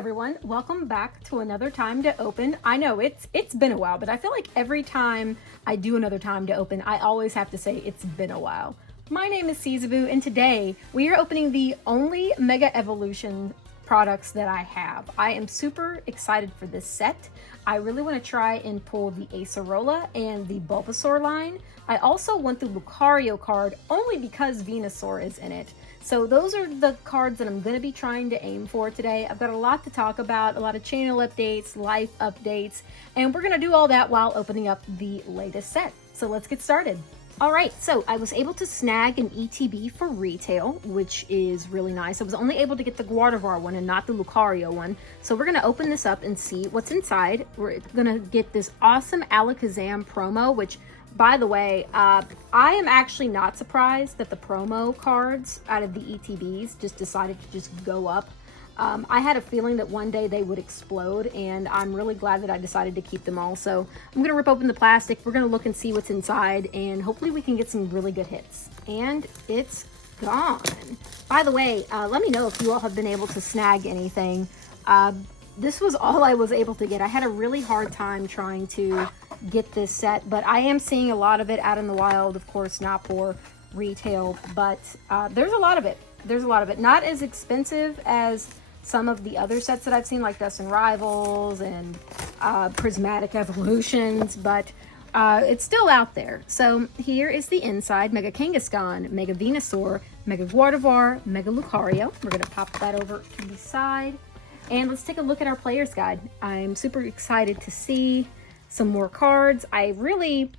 everyone, welcome back to another time to open. I know it's been a while, but I feel like every time I do another time to open, I always have to say it's been a while. My name is Czabu, and today we are opening the only Mega Evolution products that I have. I am super excited for this set. I really want to try and pull the Acerola and the Bulbasaur line. I also want the Lucario card only because Venusaur is in it. So those are the cards that I'm going to be trying to aim for today. I've got a lot to talk about, a lot of channel updates, life updates, and we're going to do all that while opening up the latest set. So let's get started. All right, so I was able to snag an ETB for retail, which is really nice. I was only able to get the Gardevoir one and not the Lucario one. So we're gonna open this up and see what's inside. We're gonna get this awesome Alakazam promo, which, by the way, I am actually not surprised that the promo cards out of the ETBs just decided to just go up. I had a feeling that one day they would explode, and I'm really glad that I decided to keep them all. So I'm going to rip open the plastic. We're going to look and see what's inside, and hopefully we can get some really good hits. And it's gone. By the way, let me know if you all have been able to snag anything. This was all I was able to get. I had a really hard time trying to get this set, but I am seeing a lot of it out in the wild, of course, not for retail, but there's a lot of it. There's a lot of it. Not as expensive as some of the other sets that I've seen, like Dust and Rivals and Prismatic Evolutions, but it's still out there. So here is the inside: Mega Kangaskhan, Mega Venusaur, Mega Gardevoir, Mega Lucario. We're going to pop that over to the side, and let's take a look at our player's guide. I'm super excited to see some more cards. I really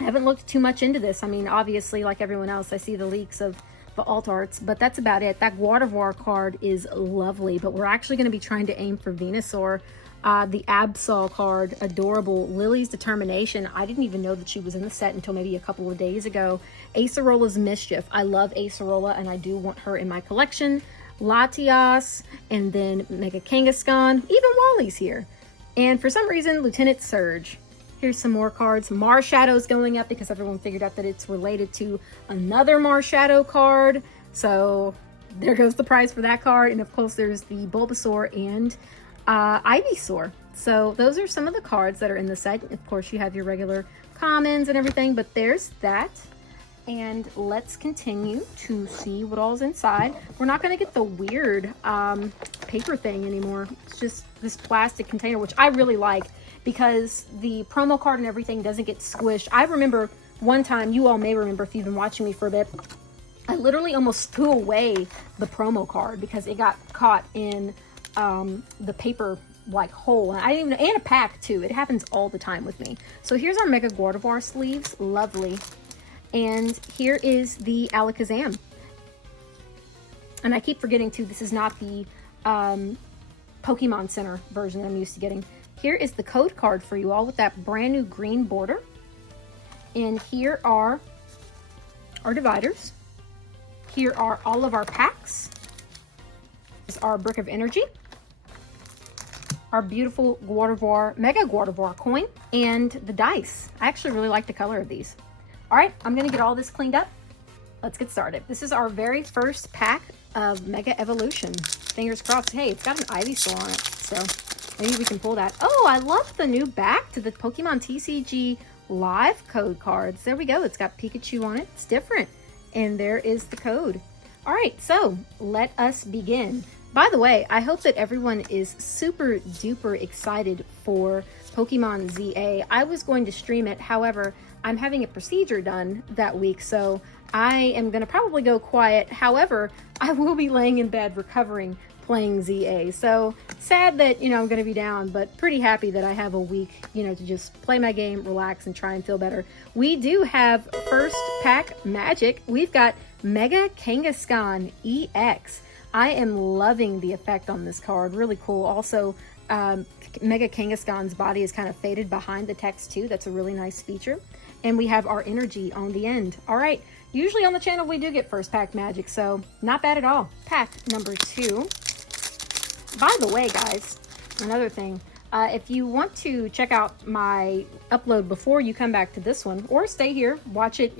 haven't looked too much into this. I mean, obviously, like everyone else, I see the leaks of the alt arts, but that's about it. That Gardevoir card is lovely, but we're actually going to be trying to aim for Venusaur. The Absol card, adorable. Lily's Determination, I didn't even know that she was in the set until maybe a couple of days ago. Acerola's Mischief, I love Acerola and I do want her in my collection. Latias, and then Mega Kangaskhan, even Wally's here. And for some reason, Lieutenant Surge. Here's some more cards. Marshadow's going up because everyone figured out that it's related to another Marshadow card. So there goes the prize for that card. And of course, there's the Bulbasaur and Ivysaur. So those are some of the cards that are in the set. Of course, you have your regular commons and everything, but there's that. And let's continue to see what all's inside. We're not going to get the weird paper thing anymore. It's just this plastic container, which I really like, because the promo card and everything doesn't get squished. I remember one time, you all may remember if you've been watching me for a bit, I literally almost threw away the promo card because it got caught in the paper like hole. And I didn't even, and a pack too. It happens all the time with me. So here's our Mega Gardevoir sleeves, lovely. And here is the Alakazam. And I keep forgetting too, this is not the Pokemon Center version that I'm used to getting. Here is the code card for you all with that brand new green border. And here are our dividers. Here are all of our packs. This is our Brick of Energy. Our beautiful Gardevoir, Mega Gardevoir coin, and the dice. I actually really like the color of these. All right, I'm gonna get all this cleaned up. Let's get started. This is our very first pack of Mega Evolution. Fingers crossed. Hey, it's got an Ivysaur on it, so maybe we can pull that. Oh, I love the new back to the Pokemon TCG live code cards. There we go. It's got Pikachu on it. It's different. And there is the code. All right, so let us begin. By the way, I hope that everyone is super duper excited for Pokemon ZA. I was going to stream it. However, I'm having a procedure done that week, so I am going to probably go quiet. However, I will be laying in bed recovering playing ZA. So sad that, I'm going to be down, but pretty happy that I have a week, to just play my game, relax, and try and feel better. We do have first pack magic. We've got Mega Kangaskhan EX. I am loving the effect on this card. Really cool. Also, Mega Kangaskhan's body is kind of faded behind the text too. That's a really nice feature. And we have our energy on the end. All right. Usually on the channel, we do get first pack magic, so not bad at all. Pack number 2. By the way, guys, another thing, if you want to check out my upload before you come back to this one, or stay here, watch it,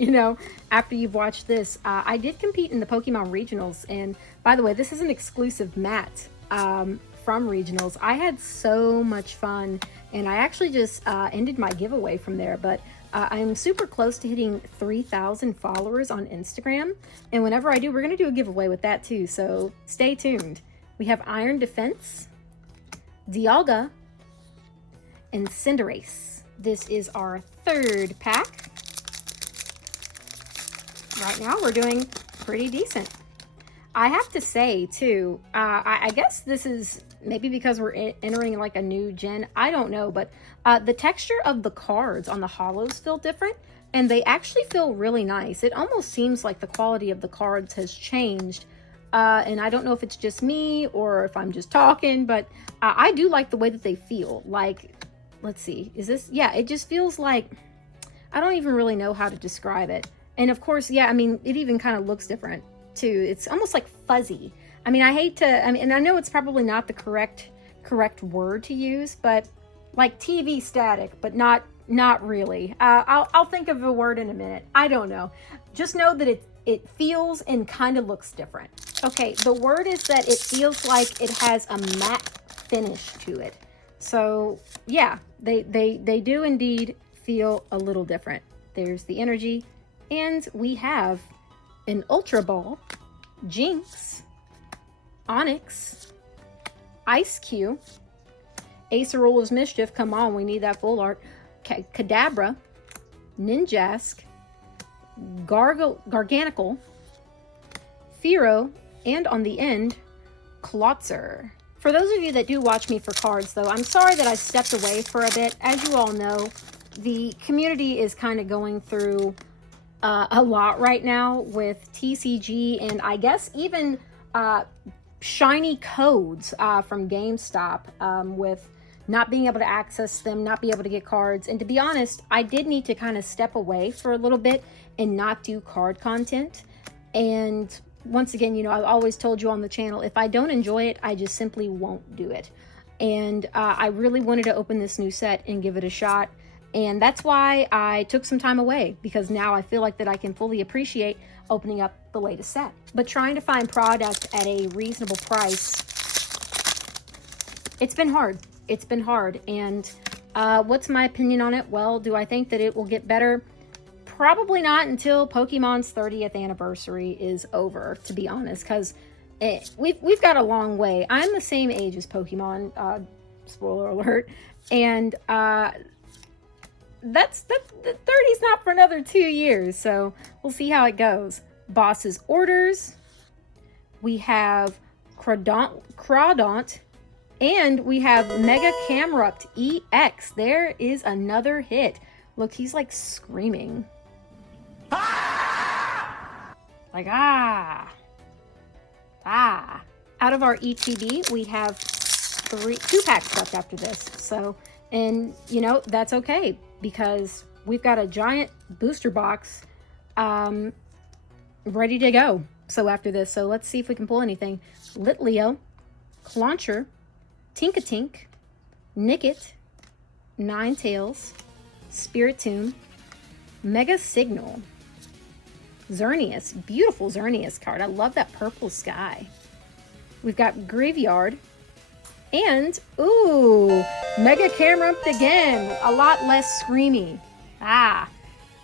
after you've watched this, I did compete in the Pokemon Regionals. And by the way, this is an exclusive mat from regionals. I had so much fun, and I actually just ended my giveaway from there. But I'm super close to hitting 3,000 followers on Instagram, and whenever I do, we're going to do a giveaway with that too, so stay tuned. We have Iron Defense, Dialga, and Cinderace. This is our third pack. Right now we're doing pretty decent. I have to say too, I guess this is maybe because we're entering like a new gen, I don't know, but the texture of the cards on the holos feel different, and they actually feel really nice. It almost seems like the quality of the cards has changed, and I don't know if it's just me or if I'm just talking, but I do like the way that they feel. Like, let's see, is this, yeah, it just feels like, I don't even really know how to describe it. And of course, yeah, I mean, it even kind of looks different too. It's almost like fuzzy. I mean, I hate to, I mean, and I know it's probably not the correct word to use, but like TV static, but not really. I'll think of a word in a minute. I don't know. Just know that it feels and kind of looks different. Okay, the word is that it feels like it has a matte finish to it. So yeah, they do indeed feel a little different. There's the energy, and we have an Ultra Ball, Jinx, Onyx, Ice Cube, Acerola's Mischief, come on, we need that full art, Kadabra, Ninjask, Garganical, Fearow, and on the end, Klotzer. For those of you that do watch me for cards, though, I'm sorry that I stepped away for a bit. As you all know, the community is kind of going through a lot right now with TCG, and I guess even shiny codes from GameStop, with not being able to access them, not be able to get cards. And to be honest, I did need to kind of step away for a little bit and not do card content. And once again, you know, I've always told you on the channel, if I don't enjoy it, I just simply won't do it. And I really wanted to open this new set and give it a shot. And that's why I took some time away, because now I feel like that I can fully appreciate opening up the latest set. But trying to find product at a reasonable price, it's been hard. It's been hard. And what's my opinion on it? Well, do I think that it will get better? Probably not until Pokemon's 30th anniversary is over, to be honest, because we've got a long way. I'm the same age as Pokemon, spoiler alert, and that's the 30's not for another 2 years, so we'll see how it goes. Boss's Orders, we have Crawdaunt, and we have Mega Camerupt EX. There is another hit. Look, he's like screaming. Like, ah. Out of our ETB, we have 2 packs left after this. So, and you know, that's okay, because we've got a giant booster box ready to go. So after this, so let's see if we can pull anything. Litleo, Clauncher, Tinkatink, Nickit, Ninetales, Spiritomb, Mega Signal, Xerneas, beautiful Xerneas card. I love that purple sky. We've got Graveyard, and ooh, Mega Camerupt again, a lot less screamy.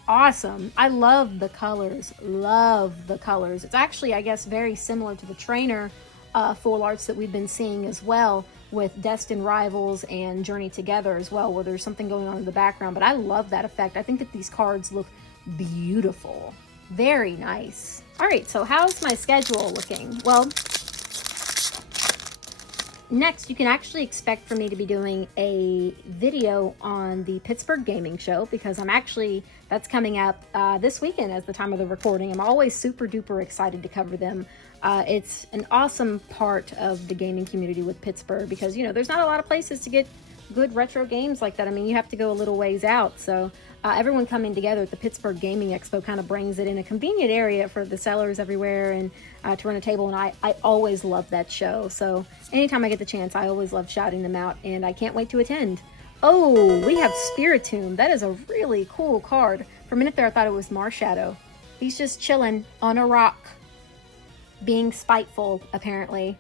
Awesome. I love the colors, love the colors. It's actually, I guess, very similar to the trainer full arts that we've been seeing as well, with Destined Rivals and Journey Together as well, where there's something going on in the background. But I love that effect. I think that these cards look beautiful. Very nice. All right, so how's my schedule looking? Well, next you can actually expect for me to be doing a video on the Pittsburgh Gaming Show, because that's coming up this weekend as the time of the recording. I'm always super duper excited to cover them. It's an awesome part of the gaming community with Pittsburgh, because, you know, there's not a lot of places to get good retro games like that. I mean, you have to go a little ways out. So everyone coming together at the Pittsburgh Gaming Expo kind of brings it in a convenient area for the sellers everywhere, and to run a table. And I always love that show. So anytime I get the chance, I always love shouting them out, and I can't wait to attend. Oh, we have Spiritomb. That is a really cool card. For a minute there, I thought it was Marshadow. He's just chilling on a rock, being spiteful, apparently.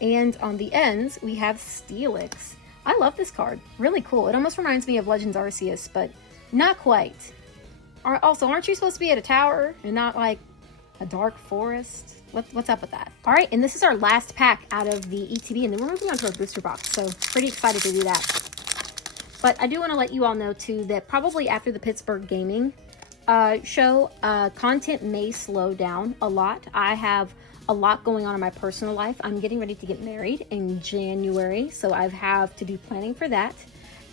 And on the ends, we have Steelix. I love this card. Really cool. It almost reminds me of Legends Arceus, but not quite. Also, aren't you supposed to be at a tower and not like a dark forest? What's up with that? All right, and this is our last pack out of the ETB, and then we're moving on to our booster box, so pretty excited to do that. But I do want to let you all know, too, that probably after the Pittsburgh Gaming show, content may slow down a lot. I have a lot going on in my personal life. I'm getting ready to get married in January, so I have to do planning for that.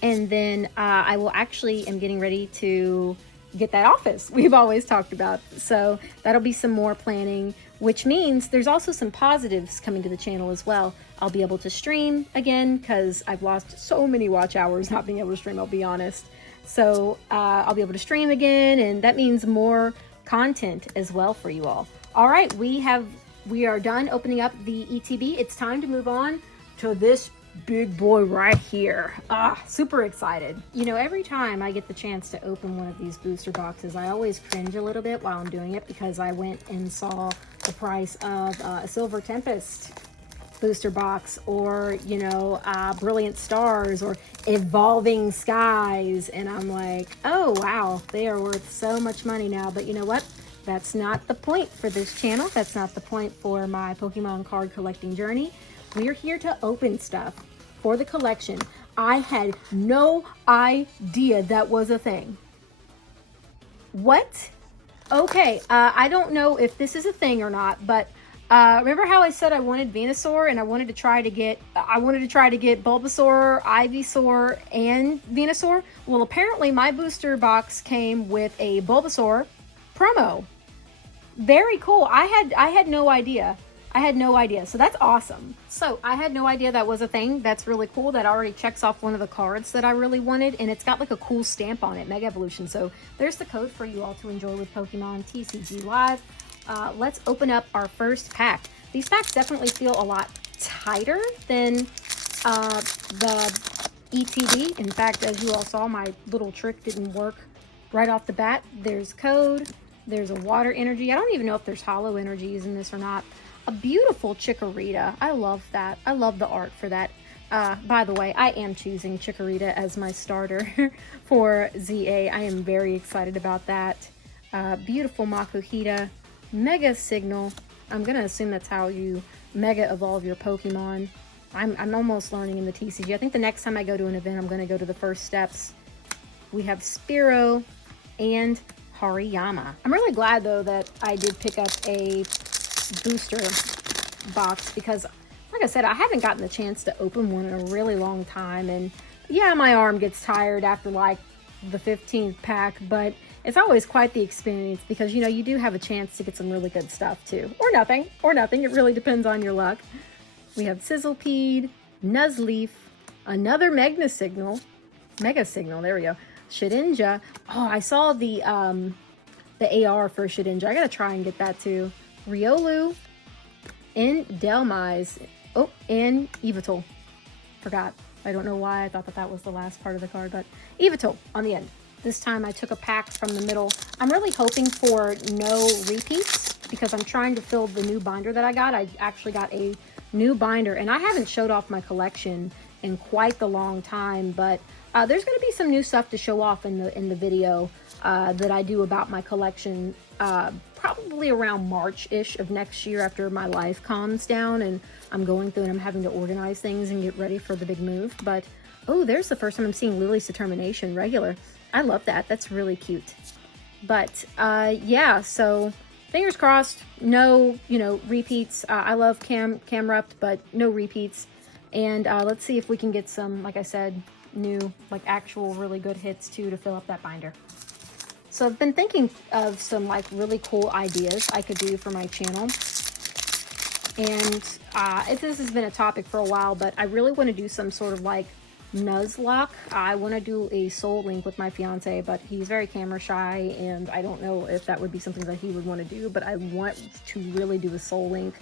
And then I will actually am getting ready to get that office we've always talked about. So that'll be some more planning, which means there's also some positives coming to the channel as well. I'll be able to stream again because I've lost so many watch hours not being able to stream, I'll be honest. So I'll be able to stream again, and that means more content as well for you all. All right, we are done opening up the ETB. It's time to move on to this big boy right here. Super excited. You know, every time I get the chance to open one of these booster boxes, I always cringe a little bit while I'm doing it because I went and saw the price of a Silver Tempest booster box, or, you know, Brilliant Stars or Evolving Skies, and I'm like, oh wow, they are worth so much money now. But you know what? That's not the point for this channel. That's not the point for my Pokemon card collecting journey. We're here to open stuff for the collection. I had no idea that was a thing. What? Okay, I don't know if this is a thing or not, but remember how I said I wanted Venusaur and I wanted to try to get Bulbasaur, Ivysaur, and Venusaur? Well, apparently my booster box came with a Bulbasaur promo. Very cool. I had no idea. I had no idea. So that's awesome. So I had no idea that was a thing. That's really cool. That already checks off one of the cards that I really wanted. And it's got like a cool stamp on it, Mega Evolution. So there's the code for you all to enjoy with Pokemon TCG Live. Let's open up our first pack. These packs definitely feel a lot tighter than the ETB. In fact, as you all saw, my little trick didn't work right off the bat. There's code. There's a water energy. I don't even know if there's hollow energies in this or not. A beautiful Chikorita. I love that. I love the art for that. By the way, I am choosing Chikorita as my starter for ZA. I am very excited about that. Beautiful Makuhita. Mega Signal. I'm going to assume that's how you Mega Evolve your Pokemon. I'm almost learning in the TCG. I think the next time I go to an event, I'm going to go to the first steps. We have Spearow and Hariyama. I'm really glad, though, that I did pick up a booster box because, like I said, I haven't gotten the chance to open one in a really long time. And yeah, my arm gets tired after like the 15th pack, but it's always quite the experience because, you know, you do have a chance to get some really good stuff too. Or nothing. It really depends on your luck. We have Sizzlepede, Nuzleaf, another Mega Signal, there we go. Shedinja. Oh, I saw the AR for Shedinja. I gotta try and get that too. Riolu, and Delmise. Oh, and Yveltal. Forgot. I don't know why I thought that was the last part of the card, but Yveltal on the end. This time I took a pack from the middle. I'm really hoping for no repeats because I'm trying to fill the new binder that I got. I actually got a new binder, and I haven't showed off my collection in quite the long time, but there's going to be some new stuff to show off in the video that I do about my collection probably around March-ish of next year after my life calms down and I'm going through and I'm having to organize things and get ready for the big move. But oh, there's the first time I'm seeing Lily's Determination regular. I love that. That's really cute. But yeah, so fingers crossed, no, you know, repeats. I love Camerupt, but no repeats. And let's see if we can get some, like I said, new, like actual really good hits too to fill up that binder. So I've been thinking of some like really cool ideas I could do for my channel. And this has been a topic for a while, but I really want to do some sort of like Nuzlocke. I want to do a soul link with my fiance, but he's very camera shy and I don't know if that would be something that he would want to do, but I want to really do a soul link.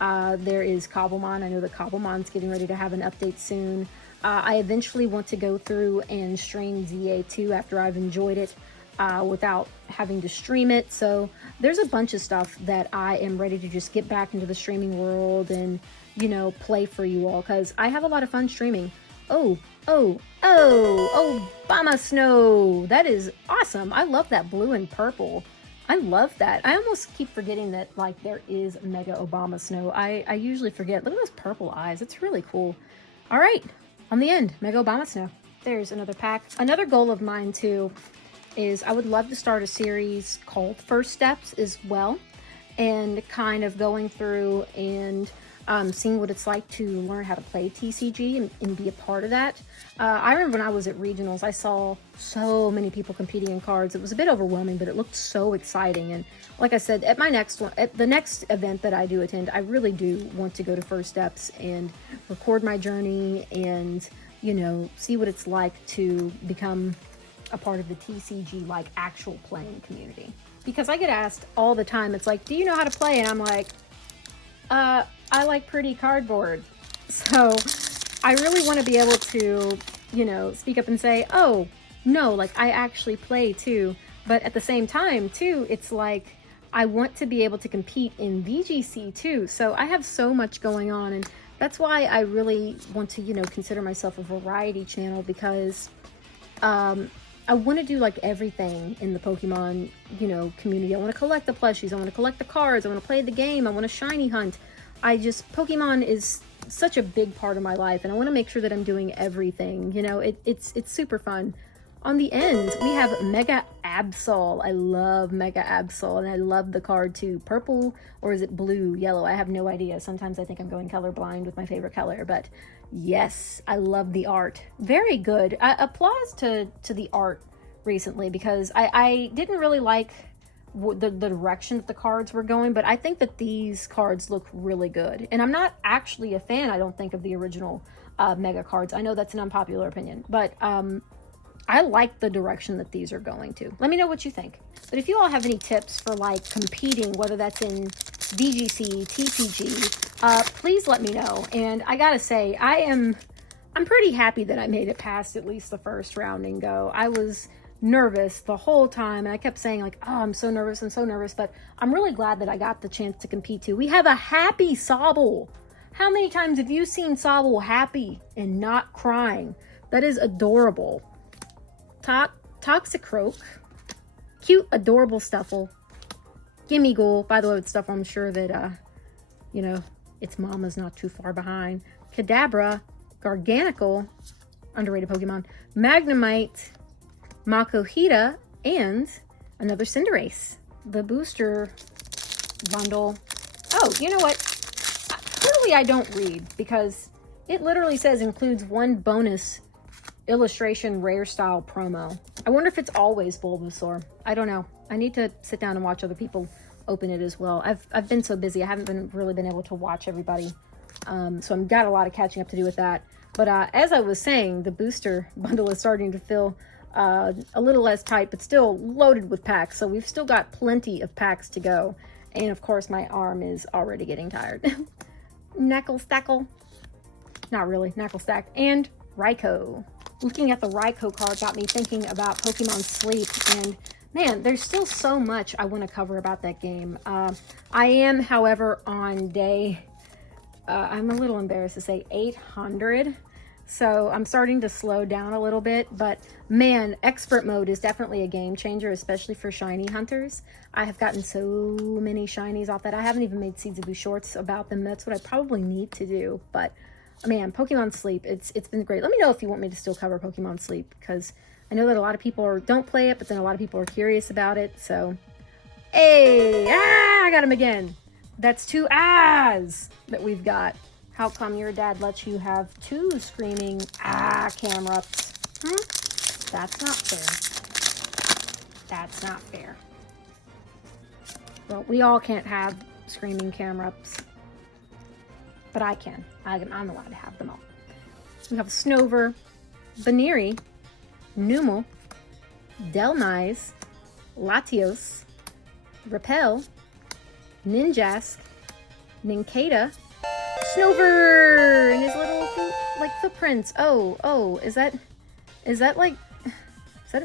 There is Cobblemon. I know that Cobblemon's getting ready to have an update soon. I eventually want to go through and stream ZA2 after I've enjoyed it without having to stream it. So there's a bunch of stuff that I am ready to just get back into the streaming world and you know, play for you all, because I have a lot of fun streaming. Oh, Obama Snow. That is awesome. I love that blue and purple. I love that. I almost keep forgetting that, like, there is Mega Obama Snow. I usually forget. Look at those purple eyes. It's really cool. All right, on the end, Mega Obama Snow. There's another pack. Another goal of mine, too, is I would love to start a series called First Steps as well, and kind of going through and seeing what it's like to learn how to play TCG and be a part of that. I remember when I was at regionals, I saw so many people competing in cards. It was a bit overwhelming, but it looked so exciting. And like I said, at my next one, at the next event that I do attend, I really do want to go to First Steps and record my journey and, you know, see what it's like to become a part of the TCG, like, actual playing community. Because I get asked all the time, it's like, do you know how to play? And I'm like, I like pretty cardboard. So I really want to be able to, you know, speak up and say, oh, no, like, I actually play too. But at the same time, too, it's like, I want to be able to compete in VGC too. So I have so much going on. And that's why I really want to, you know, consider myself a variety channel, because I want to do, like, everything in the Pokemon, you know, community. I want to collect the plushies. I want to collect the cards. I want to play the game. I want to shiny hunt. Pokemon is such a big part of my life, and I want to make sure that I'm doing everything. You know, it's super fun. On the end, we have Mega Absol. I love Mega Absol, and I love the card too. Purple, or is it blue, yellow? I have no idea. Sometimes I think I'm going colorblind with my favorite color, but yes, I love the art. Very good. Applause to the art recently, because I didn't really like the direction that the cards were going, but I think that these cards look really good. And I'm not actually a fan, I don't think, of the original Mega cards. I know that's an unpopular opinion, but I like the direction that these are going to. Let me know what you think. But if you all have any tips for, like, competing, whether that's in VGC, TCG, please let me know. And I gotta say, I'm pretty happy that I made it past at least the first round and go. I was nervous the whole time, and I kept saying, like, oh, I'm so nervous, but I'm really glad that I got the chance to compete too. We have a happy Sobble. How many times have you seen Sobble happy and not crying? That is adorable. Toxicroak, cute, adorable Stuffle, Gimmighoul. By the way, with Stuffle, I'm sure that you know, its mama's not too far behind. Kadabra, Garganacl, underrated Pokemon, Magnemite, Makuhita, and another Cinderace. The booster bundle. Oh, you know what? Clearly I don't read, because it literally says includes one bonus illustration rare style promo. I wonder if it's always Bulbasaur. I don't know. I need to sit down and watch other people open it as well. I've been so busy. I haven't really been able to watch everybody. So I've got a lot of catching up to do with that. But as I was saying, the booster bundle is starting to feel a little less tight, but still loaded with packs. So we've still got plenty of packs to go. And of course, my arm is already getting tired. Knuckle Stackle. Not really. Knuckle Stack. And Raikou. Looking at the Raikou card got me thinking about Pokemon Sleep. And man, there's still so much I want to cover about that game. I am, however, on day, I'm a little embarrassed to say 800. So I'm starting to slow down a little bit, but man, expert mode is definitely a game changer, especially for shiny hunters. I have gotten so many shinies off that. I haven't even made Seeds of Boo shorts about them. That's what I probably need to do. But man, Pokemon Sleep, it's been great. Let me know if you want me to still cover Pokemon Sleep, because I know that a lot of people don't play it, but then a lot of people are curious about it. So, hey, I got him again. That's 2 ahs that we've got. How come your dad lets you have 2 screaming Camerups? That's not fair. That's not fair. Well, we all can't have screaming Camerups, but I can. I'm allowed to have them all. We have Snover, Baneri, Numel, Delmise, Latios, Repel, Ninjask, Nincada, Snover and his little footprints. Oh, is that a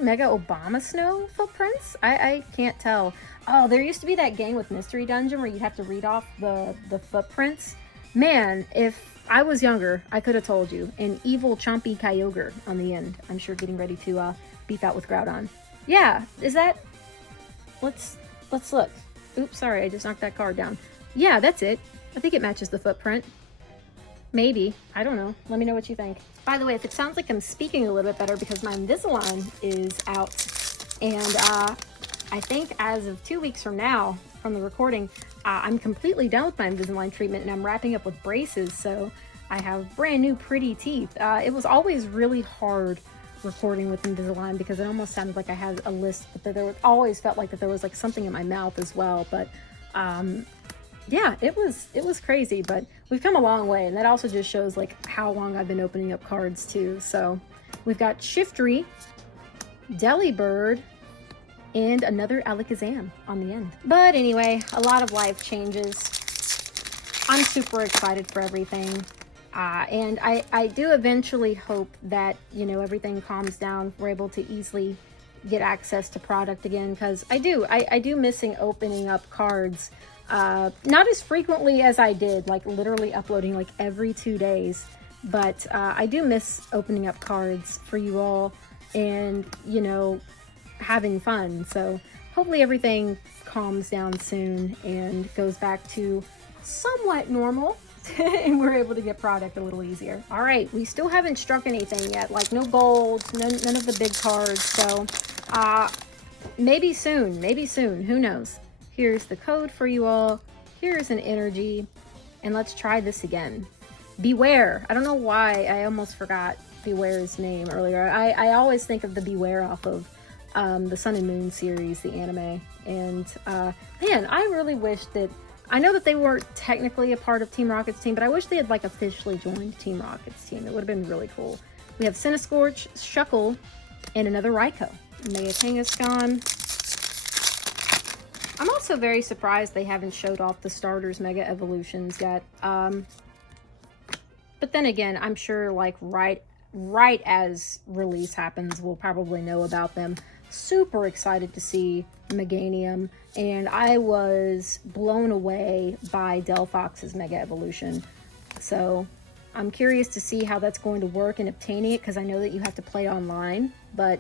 Mega Obama Snow footprints? I can't tell. Oh, there used to be that game with Mystery Dungeon where you'd have to read off the footprints. Man, if I was younger, I could have told you. An evil chompy Kyogre on the end. I'm sure getting ready to beef out with Groudon. Yeah, is that... Let's look. Oops, sorry, I just knocked that card down. Yeah, that's it. I think it matches the footprint. Maybe. I don't know. Let me know what you think. By the way, if it sounds like I'm speaking a little bit better because my Invisalign is out, and I think as of 2 weeks from now, from the recording, I'm completely done with my Invisalign treatment, and I'm wrapping up with braces, so I have brand new pretty teeth. It was always really hard recording with Invisalign because it almost sounded like I had a lisp, but there always felt like that there was like something in my mouth as well. But yeah, it was crazy, but we've come a long way, and that also just shows like how long I've been opening up cards too. So we've got Shiftry, Delibird, and another Alakazam on the end. But anyway, a lot of life changes. I'm super excited for everything. And I do eventually hope that, you know, everything calms down. We're able to easily get access to product again, because I do missing opening up cards. Not as frequently as I did, like literally uploading like every 2 days. But I do miss opening up cards for you all and, you know, having fun. So hopefully everything calms down soon and goes back to somewhat normal. And we're able to get product a little easier. All right, we still haven't struck anything yet, like no gold, none of the big cards. So maybe soon, who knows? Here's the code for you all. Here's an energy, and let's try this again. Beware. I don't know why I almost forgot Beware's name earlier. I always think of the Beware off of the Sun and Moon series, the anime. And man, I really wish that, I know that they weren't technically a part of Team Rocket's team, but I wish they had like officially joined Team Rocket's team. It would have been really cool. We have Cinescorch, Shuckle, and another Raikou. Mega Kangaskhan. I'm also very surprised they haven't showed off the starters Mega Evolutions yet. But then again, I'm sure like right as release happens, we'll probably know about them. Super excited to see Meganium, and I was blown away by Delphox's Mega Evolution. So I'm curious to see how that's going to work in obtaining it, because I know that you have to play online. But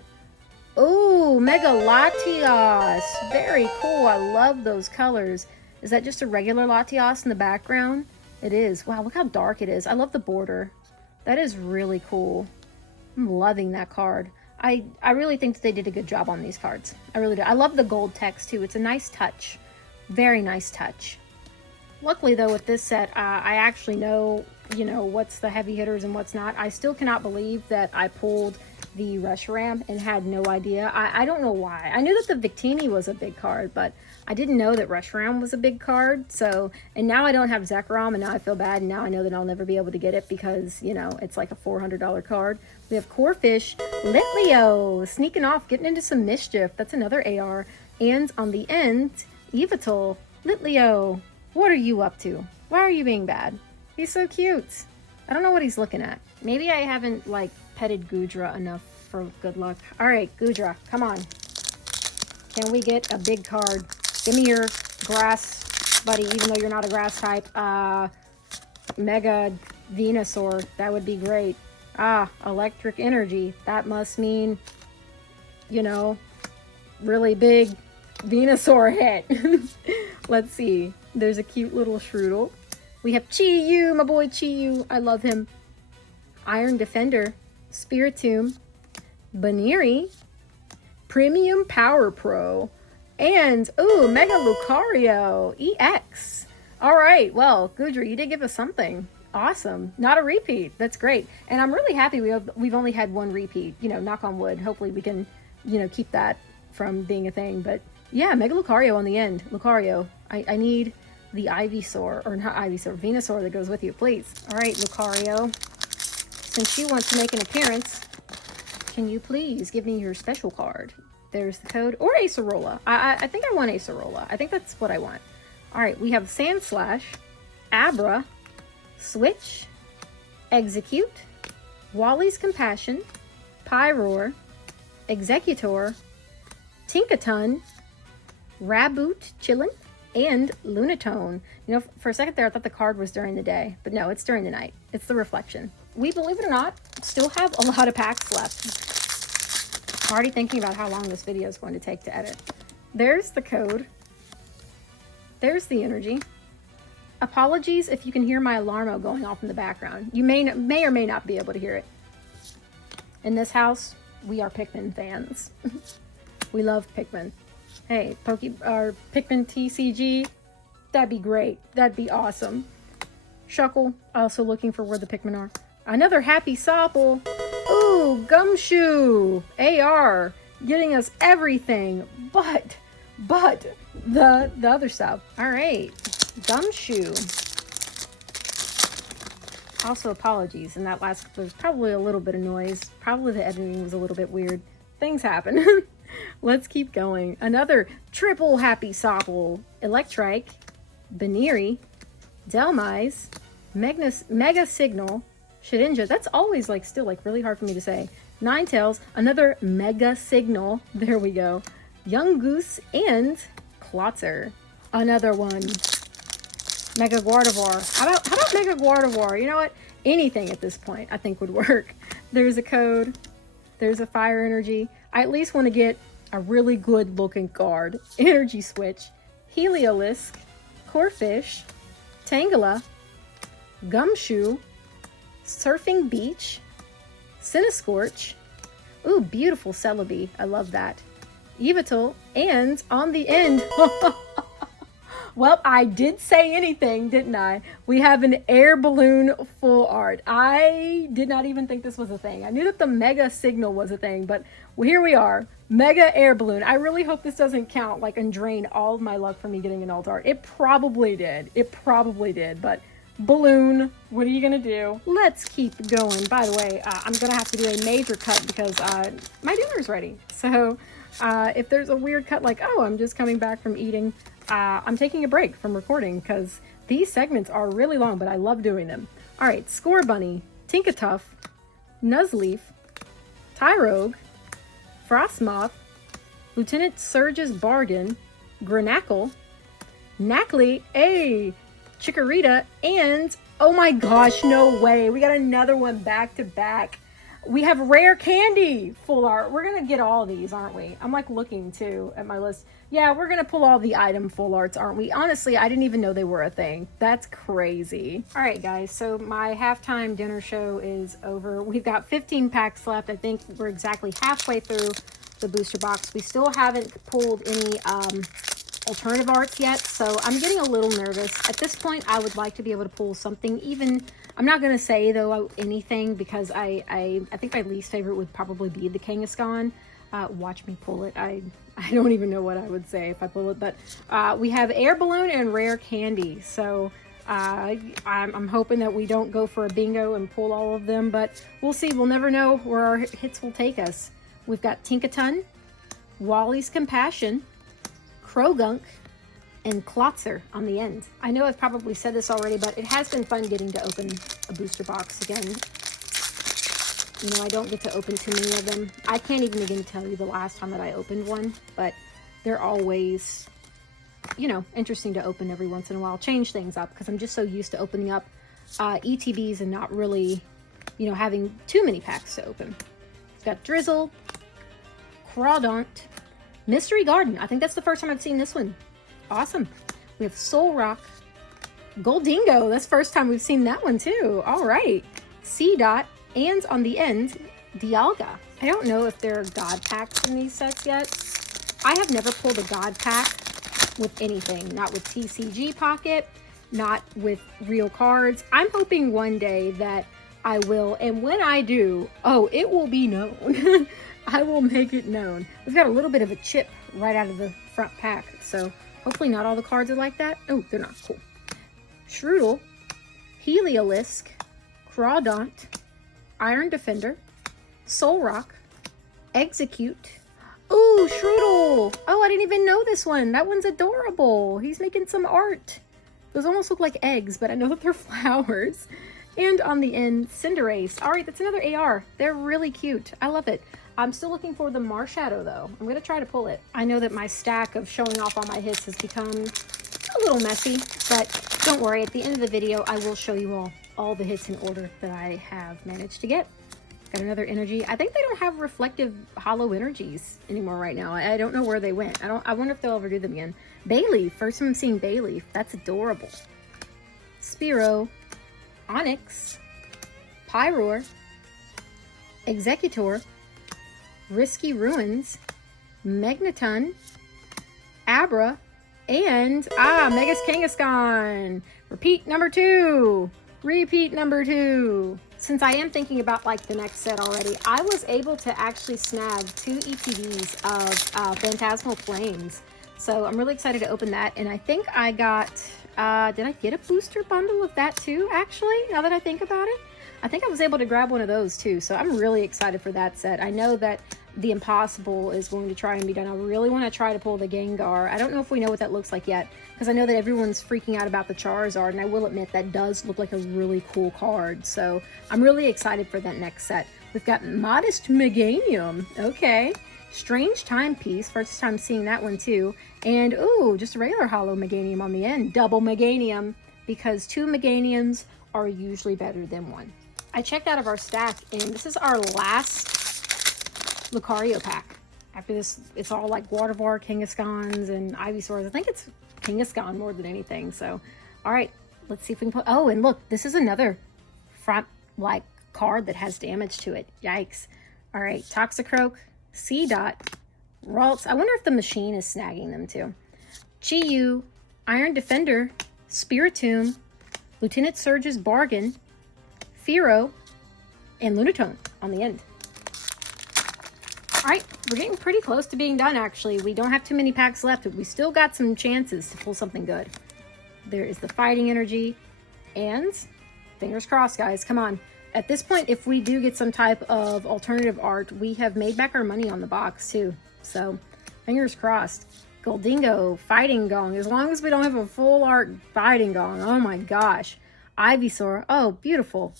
oh, Mega Latios, very cool. I love those colors. Is that just a regular Latios in the background? It is. Wow, look how dark it is. I love the border. That is really cool. I'm loving that card. I really think that they did a good job on these cards. I really do. I love the gold text too. It's a nice touch. Very nice touch. Luckily though, with this set, I actually know, you know, what's the heavy hitters and what's not. I still cannot believe that I pulled the Reshiram and had no idea. I don't know why. I knew that the Victini was a big card, but I didn't know that Reshiram was a big card. So, and now I don't have Zekrom, and now I feel bad, and now I know that I'll never be able to get it because, you know, it's like a $400 card. We have Corphish, Litleo, sneaking off, getting into some mischief. That's another AR. And on the end, Yveltal. Litleo, what are you up to? Why are you being bad? He's so cute. I don't know what he's looking at. Maybe I haven't, like, petted Goodra enough for good luck. All right, Goodra, come on. Can we get a big card? Give me your grass buddy, even though you're not a grass type. Mega Venusaur, that would be great. Electric Energy. That must mean, you know, really big Venusaur hit. Let's see. There's a cute little Shroodle. We have Chi-Yu, my boy Chi-Yu. I love him. Iron Defender, Spiritomb, Baniri, Premium Power Pro, and, ooh, Mega Lucario EX. All right, well, Goodra, you did give us something. Awesome. Not a repeat. That's great. And I'm really happy we've only had one repeat. You know, knock on wood. Hopefully we can, you know, keep that from being a thing. But yeah, Mega Lucario on the end. Lucario, I need the Ivysaur, or not Ivysaur, Venusaur that goes with you, please. All right, Lucario. Since you want to make an appearance, can you please give me your special card? There's the code. Or Acerola. I think I want Acerola. I think that's what I want. All right, we have Sandslash, Abra, Switch, Execute, Wally's Compassion, Pyroar, Executor, Tinkaton, Raboot Chillin', and Lunatone. You know, for a second there, I thought the card was during the day, but no, it's during the night. It's the reflection. We, believe it or not, still have a lot of packs left. I'm already thinking about how long this video is going to take to edit. There's the code. There's the energy. Apologies if you can hear my alarmo going off in the background. You may or may not be able to hear it. In this house, we are Pikmin fans. We love Pikmin. Hey, Pikmin TCG, that'd be great. That'd be awesome. Shuckle, also looking for where the Pikmin are. Another Happy Sopple. Ooh, Gumshoe. AR, getting us everything, but the other stuff. All right, Gumshoe. Also, apologies, in that last, there's probably a little bit of noise. Probably the editing was a little bit weird. Things happen. Let's keep going. Another triple Happy Sopple. Electrike, Baneri, Delmise, Mega Signal, Shedinja. That's always like still like really hard for me to say. Ninetales, another Mega Signal. There we go. Young Goose and Klotzer. Another one. Mega Gardevoir. How about Mega Gardevoir? You know what? Anything at this point I think would work. There's a code. There's a fire energy. I at least want to get a really good looking card. Energy Switch. Heliolisk. Corphish. Tangela. Gumshoe. Surfing Beach. Cinescorch. Ooh, beautiful Celebi. I love that. Yveltal. And on the end... Well, I did say anything, didn't I? We have an air balloon full art. I did not even think this was a thing. I knew that the Mega Signal was a thing, but here we are. Mega air balloon. I really hope this doesn't count like and drain all of my luck for me getting an alt art. It probably did. It probably did, but balloon, what are you going to do? Let's keep going. By the way, I'm going to have to do a major cut because my dinner's ready. So if there's a weird cut like, oh, I'm just coming back from eating, I'm taking a break from recording because these segments are really long, but I love doing them. All right, Scorbunny, Tinkatuff, Nuzleaf, Tyrogue, Frostmoth, Lieutenant Surge's Bargain, Granackle, Knackley, Chikorita, and oh my gosh, no way. We got another one back to back. We have Rare Candy full art. We're going to get all these, aren't we? I'm like looking too at my list. Yeah, we're going to pull all the item full arts, aren't we? Honestly, I didn't even know they were a thing. That's crazy. All right, guys. So my halftime dinner show is over. We've got 15 packs left. I think we're exactly halfway through the booster box. We still haven't pulled any alternative arts yet, so I'm getting a little nervous. At this point, I would like to be able to pull something even... I'm not going to say, though, anything because I think my least favorite would probably be the Kangaskhan. Watch me pull it. I don't even know what I would say if I pull it, but we have Air Balloon and Rare Candy. So I'm hoping that we don't go for a bingo and pull all of them, but we'll see. We'll never know where our hits will take us. We've got Tinkaton, Wally's Compassion, Krogunk, and Klotzer on the end. I know I've probably said this already, but it has been fun getting to open a booster box again. You know, I don't get to open too many of them. I can't even begin to tell you the last time that I opened one, but they're always, you know, interesting to open every once in a while. Change things up because I'm just so used to opening up ETBs and not really, you know, having too many packs to open. We've got Drizzle, Crawdaunt, Mystery Garden. I think that's the first time I've seen this one. Awesome. We have Solrock, Goldingo. That's the first time we've seen that one too. All right. C-Dot, and on the end, Dialga. I don't know if there are God packs in these sets yet. I have never pulled a God pack with anything. Not with TCG Pocket, not with real cards. I'm hoping one day that I will, and when I do, oh, it will be known. I will make it known. We've got a little bit of a chip right out of the front pack, so hopefully not all the cards are like that. Oh, they're not. Cool. Shroodle, Heliolisk, Crawdaunt, Iron Defender, Solrock, Execute. Ooh, Shroodle. Oh, I didn't even know this one. That one's adorable. He's making some art. Those almost look like eggs, but I know that they're flowers. And on the end, Cinderace. All right, that's another AR. They're really cute. I love it. I'm still looking for the Marshadow, though. I'm going to try to pull it. I know that my stack of showing off all my hits has become a little messy, but don't worry. At the end of the video, I will show you all the hits in order that I have managed to get. Got another energy. I think they don't have reflective hollow energies anymore right now. I don't know where they went. I wonder if they'll ever do them again. Bayleaf. First time I'm seeing Bayleaf. That's adorable. Spearow. Onyx. Pyroar. Executor. Risky Ruins. Magneton. Abra. And, Megas Kangaskhan. Repeat number 2. Repeat number 2. Since I am thinking about like the next set already, I was able to actually snag 2 ETBs of Phantasmal Flames. So I'm really excited to open that. And I think I got, did I get a booster bundle of that too, actually, now that I think about it? I think I was able to grab one of those too. So I'm really excited for that set. I know that the Impossible is going to try and be done. I really want to try to pull the Gengar. I don't know if we know what that looks like yet, because I know that everyone's freaking out about the Charizard, and I will admit that does look like a really cool card. So I'm really excited for that next set. We've got Modest Meganium. Okay. Strange Timepiece. First time seeing that one too. And, ooh, just a regular hollow Meganium on the end. Double Meganium, because 2 Meganiums are usually better than 1. I checked out of our stack, and this is our last Lucario pack. After this, it's all like Watervar, Kangaskhan's, and Ivysaurs. I think it's Kangaskhan more than anything. So, all right, let's see if we can put... Oh, and look, this is another front, like, card that has damage to it. Yikes. All right, Toxicroak, Seedot, Ralts. I wonder if the machine is snagging them too. Chi-Yu, Iron Defender, Spiritomb, Lieutenant Surge's Bargain, Fearow, and Lunatone on the end. All right, we're getting pretty close to being done, actually. We don't have too many packs left, but we still got some chances to pull something good. There is the Fighting Energy, and fingers crossed, guys. Come on. At this point, if we do get some type of alternative art, we have made back our money on the box, too. So, fingers crossed. Goldingo, Fighting Gong. As long as we don't have a full art Fighting Gong. Oh, my gosh. Ivysaur. Oh, beautiful.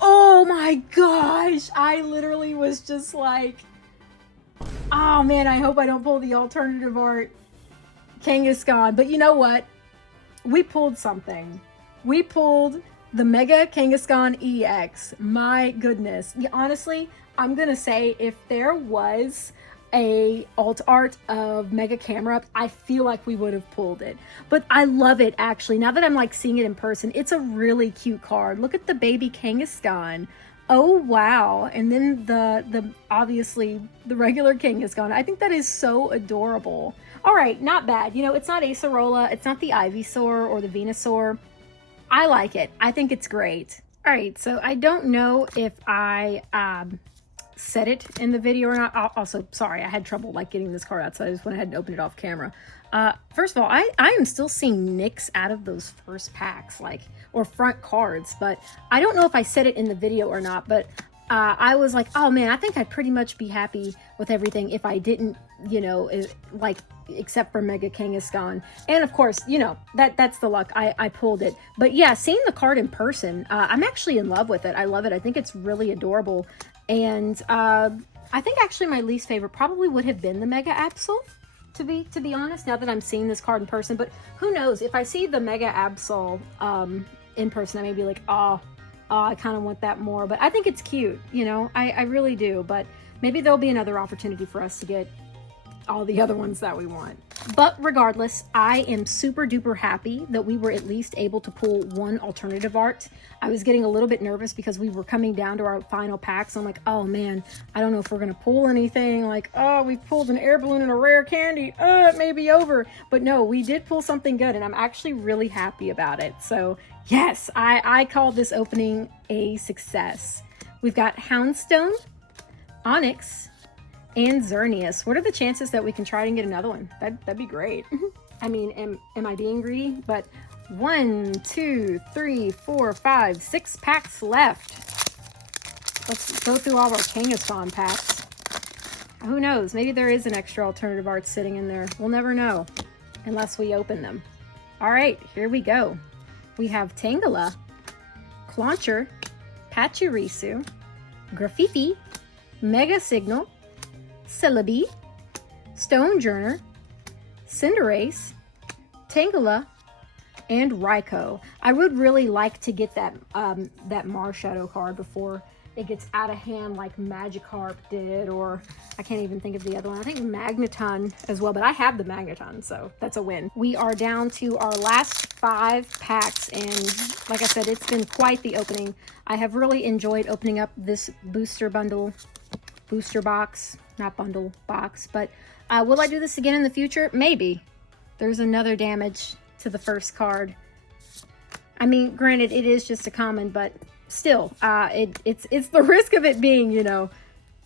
Oh, my gosh. I literally was just like... Oh man, I hope I don't pull the alternative art Kangaskhan. But you know what? We pulled something. We pulled the Mega Kangaskhan EX. My goodness. Yeah, honestly, I'm going to say if there was a alt art of Mega Camera, I feel like we would have pulled it. But I love it, actually. Now that I'm like seeing it in person, it's a really cute card. Look at the baby Kangaskhan. Oh, wow. And then the obviously, the regular Kangaskhan. I think that is so adorable. All right, not bad. You know, it's not Acerola. It's not the Ivysaur or the Venusaur. I like it. I think it's great. All right, so I don't know if I said it in the video or not. Also, sorry, I had trouble like getting this card out, so I just went ahead and opened it off camera. First of all, I am still seeing nicks out of those first packs, like, or front cards, but I don't know if I said it in the video or not, but I was like, oh man, I think I'd pretty much be happy with everything if I didn't, you know, like, except for Mega Kangaskhan. And of course, you know, that's the luck. I pulled it. But yeah, seeing the card in person, I'm actually in love with it. I love it. I think it's really adorable. And I think actually my least favorite probably would have been the Mega Absol, to be honest, now that I'm seeing this card in person. But who knows, if I see the Mega Absol in person, I may be like, oh, I kind of want that more. But I think it's cute, you know, I really do. But maybe there'll be another opportunity for us to get all the other ones that we want. But regardless, I am super duper happy that we were at least able to pull one alternative art. I was getting a little bit nervous because we were coming down to our final packs. I'm like, oh man, I don't know if we're gonna pull anything. Like, oh, we pulled an air balloon and a rare candy. It may be over. But no, we did pull something good, and I'm actually really happy about it. So yes, I call this opening a success. We've got Houndstone, Onyx, and Xerneas. What are the chances that we can try and get another one? That'd be great. I mean, am I being greedy? But 1, 2, 3, 4, 5, 6 packs left. Let's go through all our Kangaskhan packs. Who knows? Maybe there is an extra alternative art sitting in there. We'll never know unless we open them. All right, here we go. We have Tangela, Clauncher, Pachirisu, Graffifi, Mega Signal, Celebi, Stonejourner, Cinderace, Tangela, and Raikou. I would really like to get that that Marshadow card before it gets out of hand like Magikarp did, or I can't even think of the other one. I think Magneton as well, but I have the Magneton, so that's a win. We are down to our last 5 packs, and like I said, it's been quite the opening. I have really enjoyed opening up this booster box, not bundle, box, but will I do this again in the future? Maybe. There's another damage to the first card. I mean, granted, it is just a common, but still, it's the risk of it being, you know,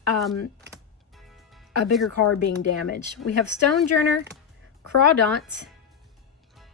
a bigger card being damaged. We have Stonejourner, Crawdaunt.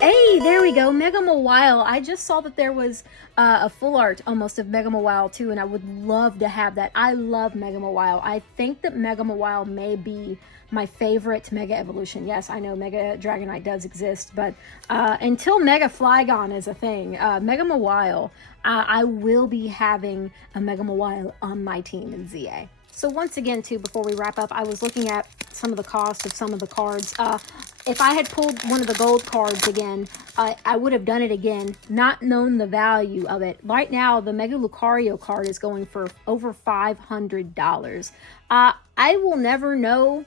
Hey, there we go, Mega Mawile. I just saw that there was a full art almost of Mega Mawile too, and I would love to have that. I love Mega Mawile. I think that Mega Mawile may be my favorite Mega Evolution. Yes, I know Mega Dragonite does exist, but until Mega Flygon is a thing, Mega Mawile, I will be having a Mega Mawile on my team in ZA. So once again, too, before we wrap up, I was looking at some of the cost of some of the cards. If I had pulled one of the gold cards again, I would have done it again, not known the value of it. Right now, the Mega Lucario card is going for over $500. I will never know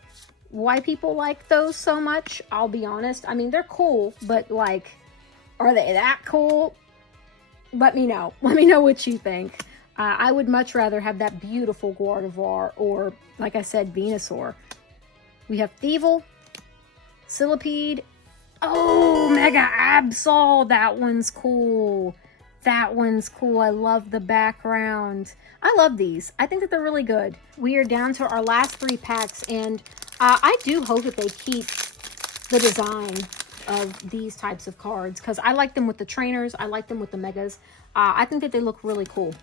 why people like those so much, I'll be honest. I mean, they're cool, but like, are they that cool? Let me know. Let me know what you think. I would much rather have that beautiful Gardevoir or, like I said, Venusaur. We have Thievul, Sizzlipede. Oh, Mega Absol. That one's cool. That one's cool. I love the background. I love these. I think that they're really good. We are down to our last 3 packs, and I do hope that they keep the design of these types of cards, because I like them with the trainers. I like them with the Megas. I think that they look really cool.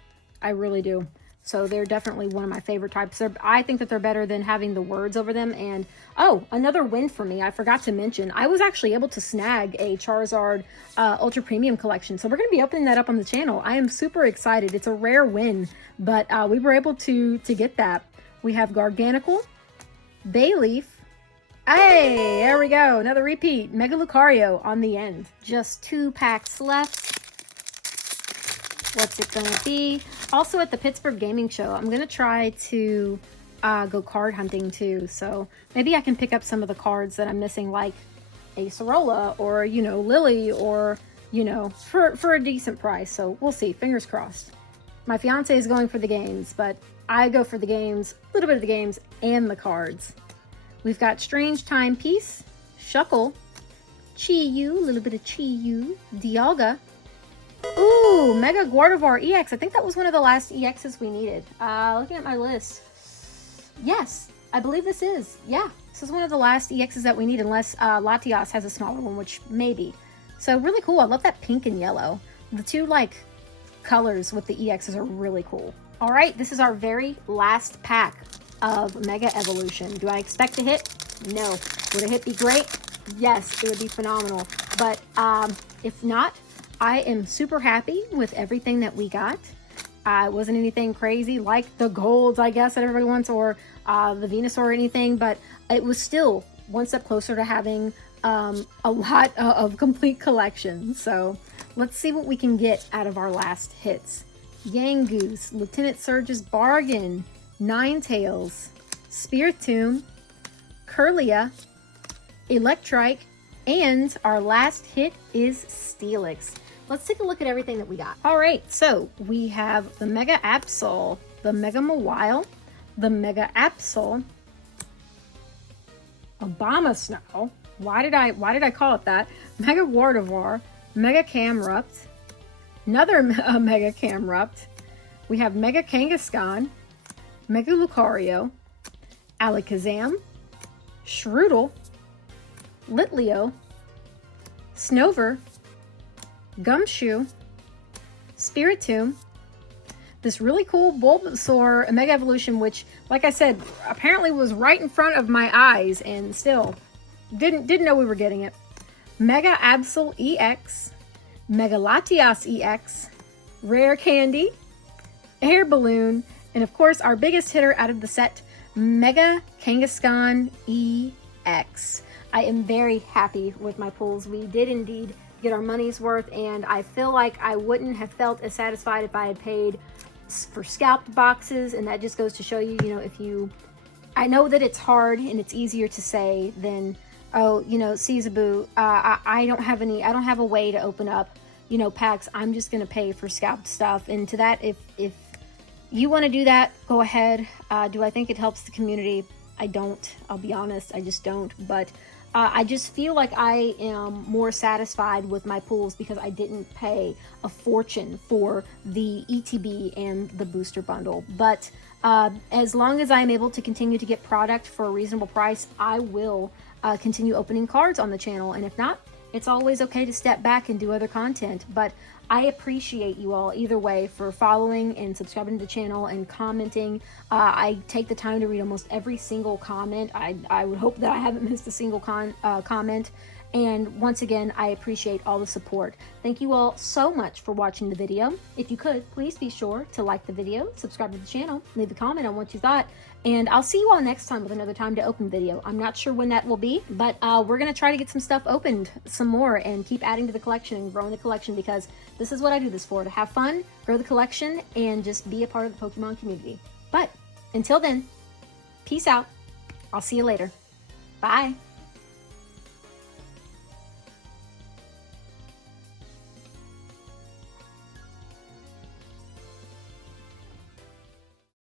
I really do. So they're definitely one of my favorite types. I think that they're better than having the words over them. And, oh, another win for me. I forgot to mention, I was actually able to snag a Charizard Ultra Premium collection. So we're going to be opening that up on the channel. I am super excited. It's a rare win, but we were able to get that. We have Garganacl, Bayleaf. Hey, there we go. Another repeat. Mega Lucario on the end. Just 2 packs left. What's it gonna be? Also at the Pittsburgh Gaming Show, I'm gonna try to go card hunting too. So maybe I can pick up some of the cards that I'm missing, like a Acerola or, you know, Lily, or, you know, for a decent price. So we'll see. Fingers crossed. My fiance is going for the games, but I go for the games, a little bit of the games and the cards. We've got Strange Timepiece, Shuckle, Chi-Yu, a little bit of Chi-Yu, Dialga. Ooh, Mega Gardevoir EX. I think that was one of the last EXs we needed. Looking at my list. Yes, I believe this is. Yeah, this is one of the last EXs that we need, unless Latias has a smaller one, which maybe. So really cool. I love that pink and yellow. The 2, like, colors with the EXs are really cool. All right, this is our very last pack of Mega Evolution. Do I expect a hit? No. Would a hit be great? Yes, it would be phenomenal. But if not, I am super happy with everything that we got. It wasn't anything crazy like the golds, I guess, that everybody wants, or the Venusaur or anything, but it was still one step closer to having a lot of complete collections. So let's see what we can get out of our last hits. Yangoose, Lieutenant Surge's Bargain, Ninetales, Spiritomb, Kirlia, Electrike, and our last hit is Steelix. Let's take a look at everything that we got. All right, so we have the Mega Absol, the Mega Mawile, the Mega Absol, Abomasnow. Why did I call it that? Mega Gardevoir, Mega Camerupt, another Mega Camerupt. We have Mega Kangaskhan, Mega Lucario, Alakazam, Shroodle, Litleo, Snover, Gumshoe, Spiritomb, this really cool Bulbasaur Mega Evolution, which, like I said, apparently was right in front of my eyes and still didn't know we were getting it. Mega Absol EX, Mega Latias EX, Rare Candy, Air Balloon, and of course our biggest hitter out of the set, Mega Kangaskhan EX. X. I am very happy with my pulls. We did indeed get our money's worth, and I feel like I wouldn't have felt as satisfied if I had paid for scalped boxes. And that just goes to show you, you know, I know that it's hard and it's easier to say than, oh, you know, Cesaboo, I don't have a way to open up, you know, packs. I'm just going to pay for scalped stuff. And to that, if you want to do that, go ahead. Do I think it helps the community? I don't. I'll be honest. I just don't. But I just feel like I am more satisfied with my pulls because I didn't pay a fortune for the ETB and the booster bundle. But as long as I'm able to continue to get product for a reasonable price, I will continue opening cards on the channel. And if not, it's always okay to step back and do other content. But I appreciate you all either way for following and subscribing to the channel and commenting. I take the time to read almost every single comment. I would hope that I haven't missed a single comment. And once again, I appreciate all the support. Thank you all so much for watching the video. If you could, please be sure to like the video, subscribe to the channel, leave a comment on what you thought, and I'll see you all next time with another time to open video. I'm not sure when that will be, but we're going to try to get some stuff opened some more and keep adding to the collection and growing the collection, because this is what I do this for, to have fun, grow the collection, and just be a part of the Pokemon community. But until then, peace out. I'll see you later. Bye.